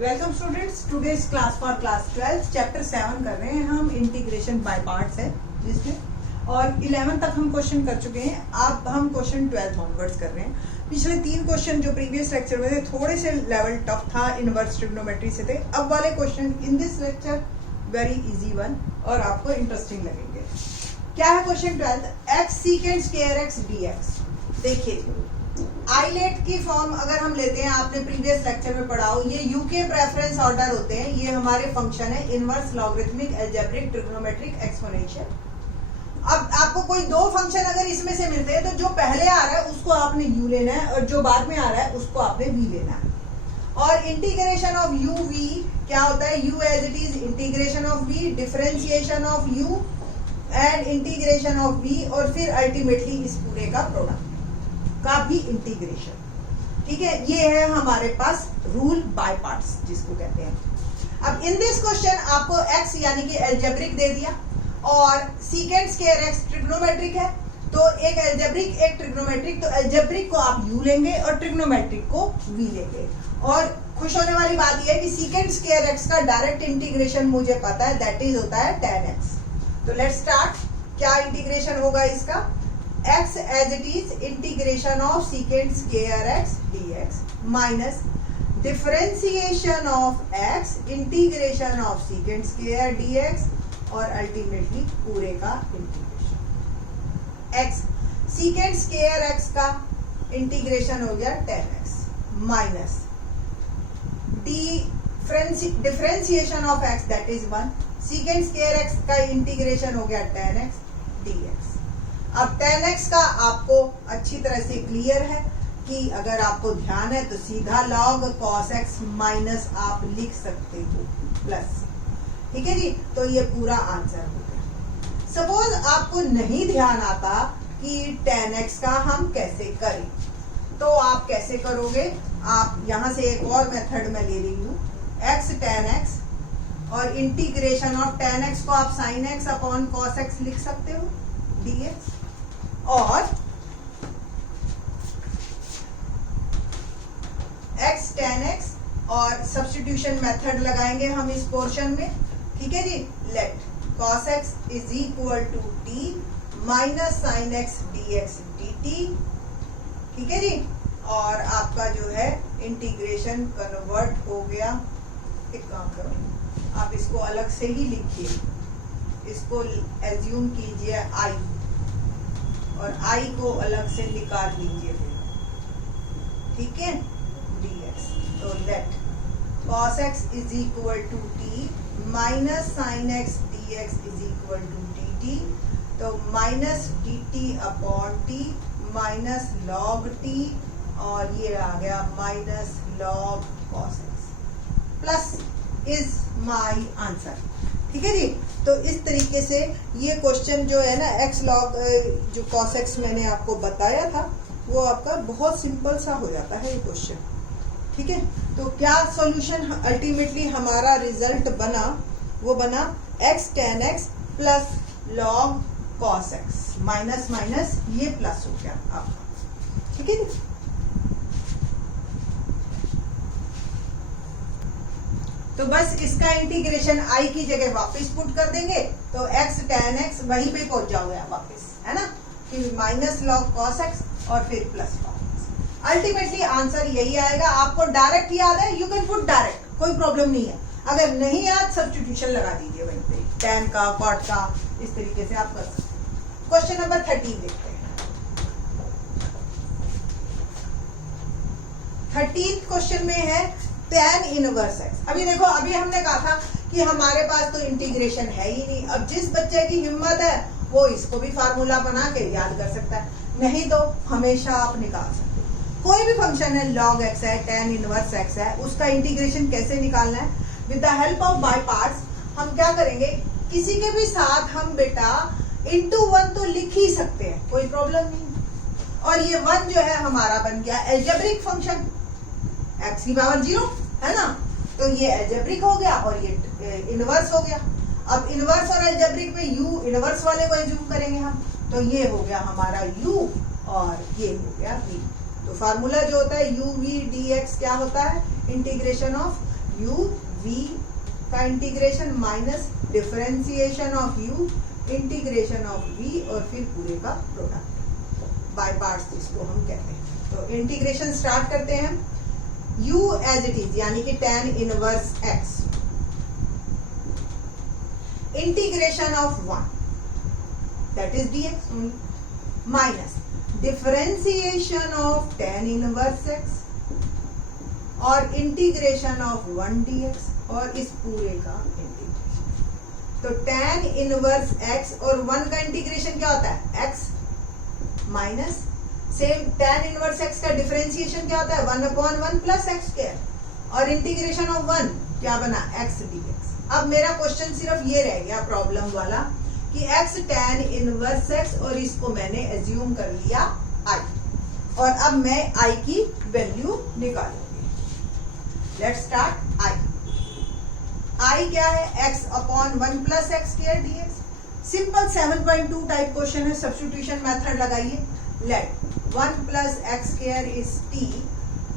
Welcome students, today's class for class 12 chapter 7 कर रहे हैं हम। इंटीग्रेशन बाय पार्ट्स है जिसमें, और 11 तक हम क्वेश्चन कर चुके हैं। अब हम क्वेश्चन 12 ऑनवर्ड्स कर रहे हैं। पिछले 3 क्वेश्चन जो प्रीवियस लेक्चर में थे थोड़े से लेवल टफ था, इनवर्स ट्रिग्नोमेट्री से थे। अब वाले question in this lecture very easy one और आपको इंटरेस्टिंग लगेंगे। क्या है question 12? X secant square x dx. देखिए आइलेट की फॉर्म अगर हम लेते हैं, आपने प्रीवियस लेक्चर में पढ़ा हो, ये यूके प्रेफरेंस ऑर्डर होते हैं। ये हमारे फंक्शन है inverse logarithmic algebraic trigonometric exponential. अब आपको कोई दो फंक्शन अगर इसमें से मिलते हैं तो जो पहले आ रहा है उसको आपने u लेना है और जो बाद में आ रहा है उसको आपने v लेना है। और इंटीग्रेशन ऑफ u v क्या होता है? u as it is integration of v, differentiation of u and integration of v, और फिर अल्टीमेटली इस पूरे का प्रोडक्ट का भी इंटीग्रेशन। ठीक है, ये है हमारे पास रूल बाय पार्ट्स जिसको कहते हैं। अब इन दिस क्वेश्चन आपको x यानी कि अलजेब्रिक दे दिया और सीकेंड स्क्वायर x ट्रिग्नोमेट्रिक है, तो एक अलजेब्रिक एक ट्रिग्नोमेट्रिक, तो अलजेब्रिक को आप u लेंगे और ट्रिग्नोमेट्रिक को v लेंगे। और खुश होने वाली बात यह है कि सीकेंड स्क्वायर x का डायरेक्ट इंटीग्रेशन मुझे पता है, दैट इज होता है tan x। तो लेट्स स्टार्ट। क्या इंटीग्रेशन होगा इसका? x as it is integration of secant square x dx minus differentiation of x integration of secant square dx और अल्टीमेटली पूरे का integration. x secant square x का इंटीग्रेशन हो गया tan x minus differentiation of x that is 1, secant square x का integration हो गया tan x dx। अब tan x का आपको अच्छी तरह से क्लियर है कि अगर आपको ध्यान है तो सीधा log cos x माइनस आप लिख सकते हो प्लस। ठीक है जी, तो ये पूरा आंसर हो गया। सपोज आपको नहीं ध्यान आता कि tan x का हम कैसे करें, तो आप कैसे करोगे? आप यहां से एक और मेथड में ले रही हूं, x tan x और इंटीग्रेशन ऑफ tan x को आप sin x upon cos x लिख सकते हो dx, और x tan x और सब्स्टिट्यूशन मेथड लगाएंगे हम इस पोर्शन में। ठीक है जी, let cos x is equal to t minus sin x dx dt। ठीक है जी, और आपका जो है इंटीग्रेशन कन्वर्ट हो गया। एक काम करो, आप इसको अलग से ही लिखिए, इसको एज्यूम कीजिए i और i को अलग से निकाल लीजिए फिर। ठीक है, dx। तो let cos x is equal to t minus sin x dx is equal to dt। तो minus dt upon t minus log t, और ये आ गया minus log cos x plus is my answer. ठीक है जी, तो इस तरीके से ये क्वेश्चन जो है ना x log जो cos x मैंने आपको बताया था वो आपका बहुत सिंपल सा हो जाता है ये क्वेश्चन। ठीक है, तो क्या सॉल्यूशन अल्टीमेटली हमारा रिजल्ट बना? वो बना x tan x plus log cos x minus minus ये प्लस हो गया आपका। ठीक है जी, तो बस इसका इंटीग्रेशन i की जगह वापस पुट कर देंगे तो x tan x वहीं पे पहुंच जाओगे आप वापस, है ना? फिर माइनस log cos x और फिर plus log x। Ultimately answer यही आएगा। आपको डायरेक्ट याद है, यू कैन पुट डायरेक्ट, कोई प्रॉब्लम नहीं है। अगर नहीं याद, सब्स्टिट्यूशन लगा दीजिए वहीं पे, tan का cot का, इस तरीके से आप कर सकते हैं। क्वेश्चन नंबर 13 देखते हैं। 13th क्वेश्चन में है tan इनवर्स x। अभी देखो, अभी हमने कहा था कि हमारे पास तो इंटीग्रेशन है ही नहीं। अब जिस बच्चे की हिम्मत है वो इसको भी फार्मूला बना के याद कर सकता है, नहीं तो हमेशा आप निकाल सकते हो। कोई भी फंक्शन है, log x है, tan इनवर्स x है, उसका इंटीग्रेशन कैसे निकालना है? With the help of by parts हम क्या करेंगे, किसी के भी साथ हम बेटा इंटू 1 तो लिख ही सकते हैं, कोई प्रॉब्लम नहीं। और ये 1 जो है हमारा बन गया अलजेब्रिक फंक्शन, x की पावर 0 है ना, तो ये अलजेब्रिक हो गया और ये इनवर्स हो गया। अब इनवर्स और अलजेब्रिक में u इनवर्स वाले को एज्यूम करेंगे हम, तो ये हो गया हमारा u और ये हो गया v। तो फार्मूला जो होता है u v dx क्या होता है? इंटीग्रेशन ऑफ u v का integration minus differentiation of u integration of v और फिर पूरे का प्रोडक्ट बाय पार्ट्स जिसको हम कहते हैं। तो इंटीग्रेशन स्टार्ट करते हैं। u एज इट इज यानी कि tan inverse x integration of 1 that is dx minus differentiation of tan inverse x और इंटीग्रेशन ऑफ 1 dx और इस पूरे का इंटीग्रेशन। तो tan इनवर्स x और 1 का इंटीग्रेशन क्या होता है x minus same tan inverse x का डिफरेंशिएशन क्या होता है 1/1 प्लस x स्क्वायर और इंटीग्रेशन ऑफ 1 क्या बना x dx। अब मेरा क्वेश्चन सिर्फ ये रह गया प्रॉब्लम वाला कि x tan इनवर्स x और इसको मैंने एज्यूम कर लिया i और अब मैं i की वैल्यू निकालूंगी। लेट्स स्टार्ट i क्या है x/1 plus x square dx। Simple 7.2 type question है, सब्स्टिट्यूशन मेथड लगाइए। Let 1 plus x square is t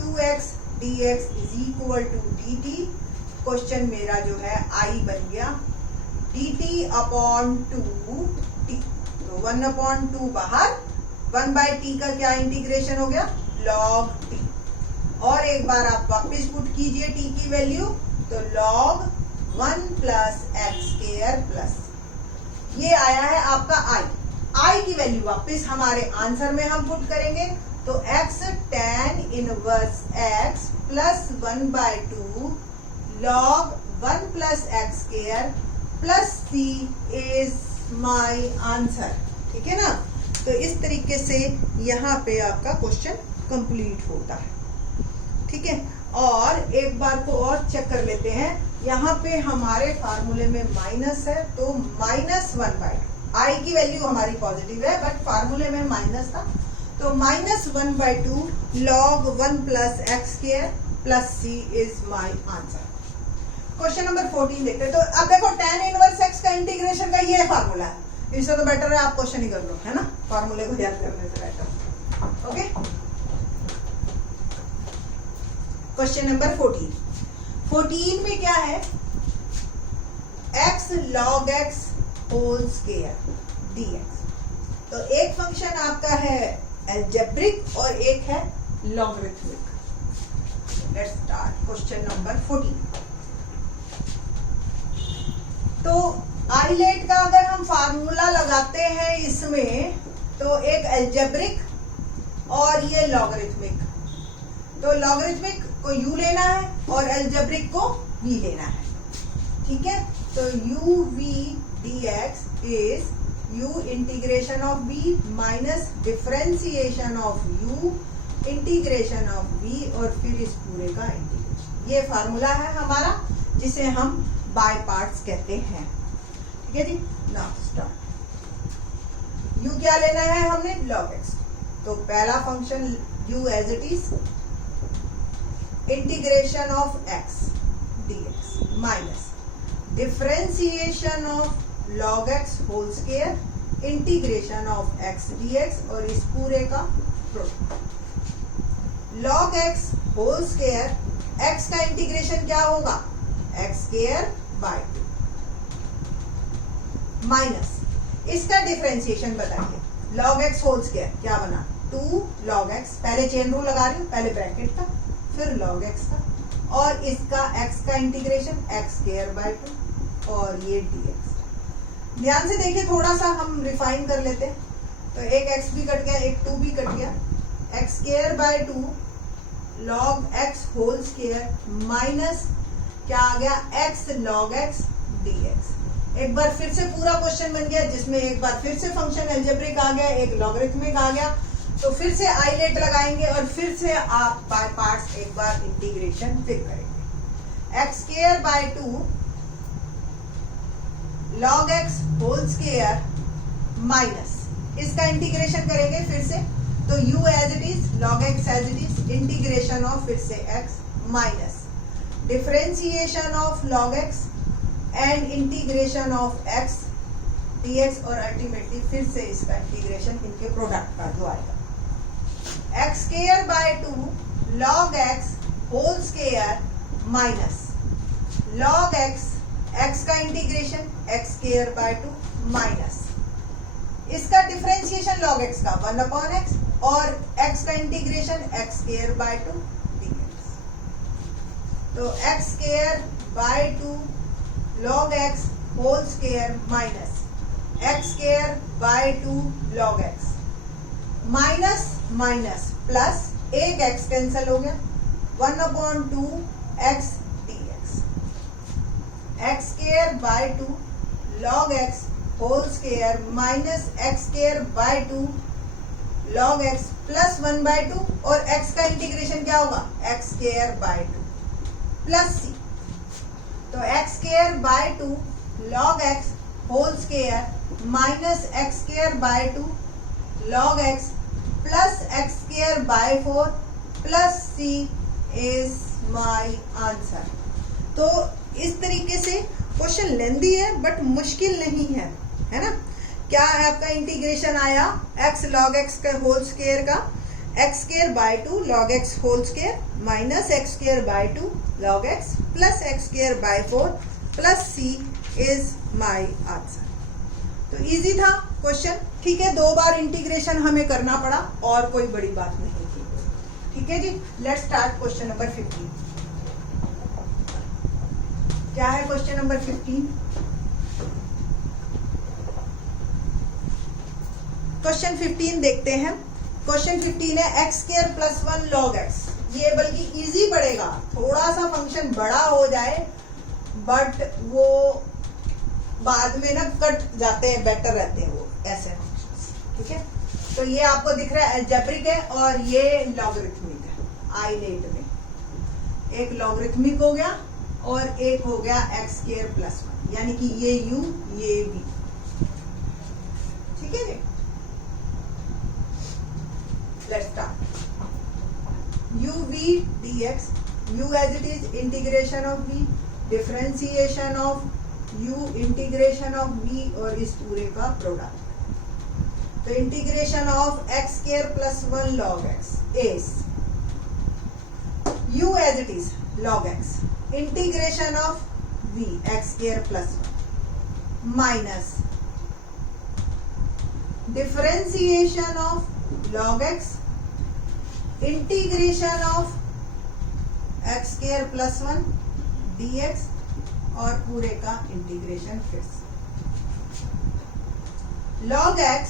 2x dx is equal to dt। Question मेरा जो है i बन गया dt/2t। तो 1/2 बाहर 1/t का क्या इंटीग्रेशन हो गया log t। और एक बार आप वापस पुट कीजिए t की वैल्यू तो log 1 plus x square plus ये आया है आपका i की वैल्यू वापस हमारे आंसर में हम पुट करेंगे तो x tan inverse x plus 1/2 log 1 plus x square plus c is my answer. ठीक है ना। तो इस तरीके से यहाँ पे आपका क्वेश्चन कंप्लीट होता है। ठीक है। और एक बार को और चेक कर लेते हैं। यहाँ पे हमारे फार्मूले में माइनस है तो -1/2 i की वैल्यू हमारी पॉजिटिव है बट फार्मूले में माइनस था तो -1/2 log 1 plus x square plus c is my answer. Question number 14 देखते हैं। तो अब देखो tan इनवर्स x का इंटीग्रेशन का ये फार्मूला है, इससे तो बेटर है आप क्वेश्चन ही कर लो, है ना, फार्मूले को याद करने से बेटर। ओके। क्वेश्चन नंबर 14 में क्या है x log x whole square dx। तो एक फंक्शन आपका है अलजेब्रिक और एक है logarithmic. Let's start question number 14। तो आइलेट का अगर हम फार्मूला लगाते हैं इसमें तो एक अलजेब्रिक और ये लॉगरिथमिक। तो लॉगरिथमिक को u लेना है और अलजेब्रिक को v लेना है। ठीक है। तो u v dx is u integration of v minus differentiation of u integration of v और फिर इस पूरे का इंटीग्रेशन। ये फार्मूला है हमारा जिसे हम बाय पार्ट्स कहते हैं। ठीक है जी। Now start. u क्या लेना है हमने log x। तो पहला function u as it is integration of x dx minus differentiation of log x whole square integration of x dx और इस पूरे का product. log x whole square x का इंटीग्रेशन क्या होगा x स्क्वायर बाय 2 माइनस इसका differentiation बताइए log x whole square क्या बना 2 log x। पहले चेन रूल लगा रही हूं, पहले ब्रैकेट का फिर log x का और इसका x का इंटीग्रेशन x स्क्वायर बाय 2 और ये dx। ध्यान से देखिए, थोड़ा सा हम रिफाइन कर लेते हैं। तो एक x भी कट गया, एक 2 भी कट गया। x square by 2 log x whole square minus क्या आ गया x log x dx। एक बार फिर से पूरा क्वेश्चन बन गया जिसमें एक बार फिर से फंक्शन अलजेब्रिक आ गया, एक लॉगरिथमिक आ गया। तो फिर से आइलेट लगाएंगे और फिर से आप बाय पार्ट्स एक बार इंटीग्रेशन फिर करेंगे। x square by 2 log x whole square minus इसका इंटीग्रेशन करेंगे फिर से तो u as it is log x as it is integration of फिर से x minus differentiation of log x and integration of x dx और ultimately फिर से इसका इंटीग्रेशन इनके प्रोडक्ट का जो आएगा x square by 2 log x whole square minus log x, x का integration x square by 2 minus इसका डिफरेंशिएशन log x का 1 अपॉन x और x का integration x square by 2 dx। तो x square by 2 log x whole square minus x square by 2 log x minus minus plus एक x cancel हो गया 1 upon 2 x dx। x square by 2 log x whole square minus x square by 2 log x plus 1 by 2 और x का integration क्या होगा x square by 2 plus c। तो x square by 2 log x whole square minus x square by 2 log x plus x square by 4 plus c is my answer. तो इस तरीके से question लेंदी है बट मुश्किल नहीं है ना। क्या है आपका इंटीग्रेशन आया x log x का होल स्क्वायर का x square by 2 log x whole square minus x square by 2 log x plus x square by 4 plus c is my answer. तो इजी था क्वेश्चन, ठीक है। 2 बार इंटीग्रेशन हमें करना पड़ा और कोई बड़ी बात नहीं थी, ठीक है जी। Let's start question number 15। क्या है क्वेश्चन नंबर 15? क्वेश्चन 15 देखते हैं। क्वेश्चन 15 है x square plus 1 log x। ये बल्कि इजी पड़ेगा, थोड़ा सा फंक्शन बड़ा हो जाए बट वो बाद में ना कट जाते हैं, बेटर रहते हैं वो ऐसे फंक्शंस, ठीक है। तो ये आपको दिख रहा है अलजेब्रिक है और ये लॉगरिथमिक है। आइलेट में एक लॉगरिथमिक हो गया और एक हो गया x स्क्वायर प्लस 1, यानी कि ये u ये v, ठीक है जी। Let's start. u v dx, u as it is, integration of v, differentiation of u, integration of v और इस पूरे का प्रोडक्ट। तो integration of x square plus 1 log x is u as it is log x, integration of v x square plus 1 minus differentiation of log x, integration of x square plus 1 dx और पूरे का integration फिर से log x,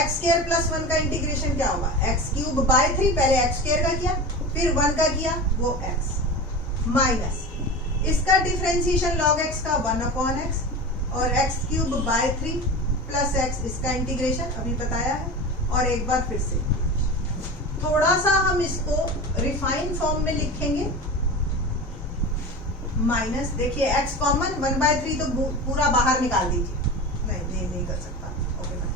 x square plus 1 का integration क्या होगा x cube by 3, पहले x square का किया फिर 1 का किया वो x माइनस इसका डिफरेंशिएशन log x का 1 अपॉन x और x cube by 3 plus x, इसका इंटीग्रेशन अभी बताया है। और एक बार फिर से थोड़ा सा हम इसको रिफाइन फॉर्म में लिखेंगे माइनस, देखिए x कॉमन 1/3 तो पूरा बाहर निकाल दीजिए, नहीं कर सकता। ओके मैम,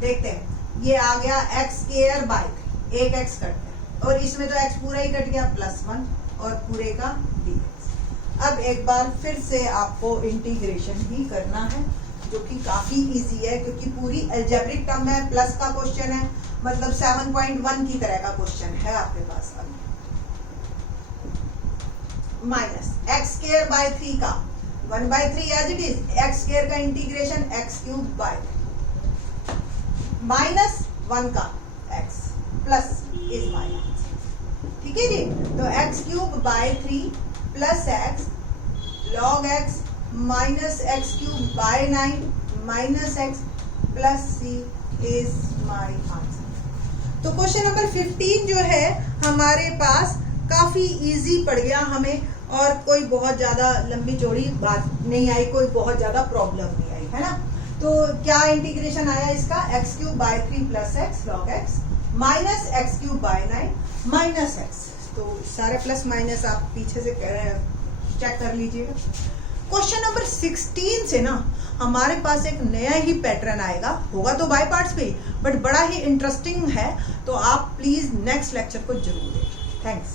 देखते हैं ये आ गया x स्क्वायर बाय 3, एक x कट गया और इसमें तो x पूरा ही कट गया प्लस 1 और पूरे का dx। अब एक बार फिर से आपको इंटीग्रेशन ही करना है जो कि काफी इजी है क्योंकि पूरी अलजेब्रिक टर्म है, प्लस का क्वेश्चन है, मतलब 7.1 की तरह का क्वेश्चन है आपके पास। माइनस x स्क्वायर बाय 3 का 1/3 as it is, x square का integration x cube by minus 1 का x plus is my answer, ठीक है जी। तो x cube by 3 plus x log x minus x cube by 9 minus x plus c is my answer. तो question number 15 जो है हमारे पास काफी इजी पड़ गया हमें और कोई बहुत ज्यादा लंबी चौड़ी बात नहीं आई, कोई बहुत ज्यादा प्रॉब्लम नहीं आई, है ना। तो क्या इंटीग्रेशन आया इसका x cube by 3 plus x log x minus x cube by 9 minus x। तो सारे प्लस माइनस आप पीछे से चेक कर लीजिएगा। क्वेश्चन नंबर 16 से ना हमारे पास एक नया ही पैटर्न आएगा, होगा तो बाय पार्ट्स पे बट बड़ा ही इंटरेस्टिंग है, तो आप प्लीज नेक्स्ट लेक्चर को जरूर देखें। थैंक्स।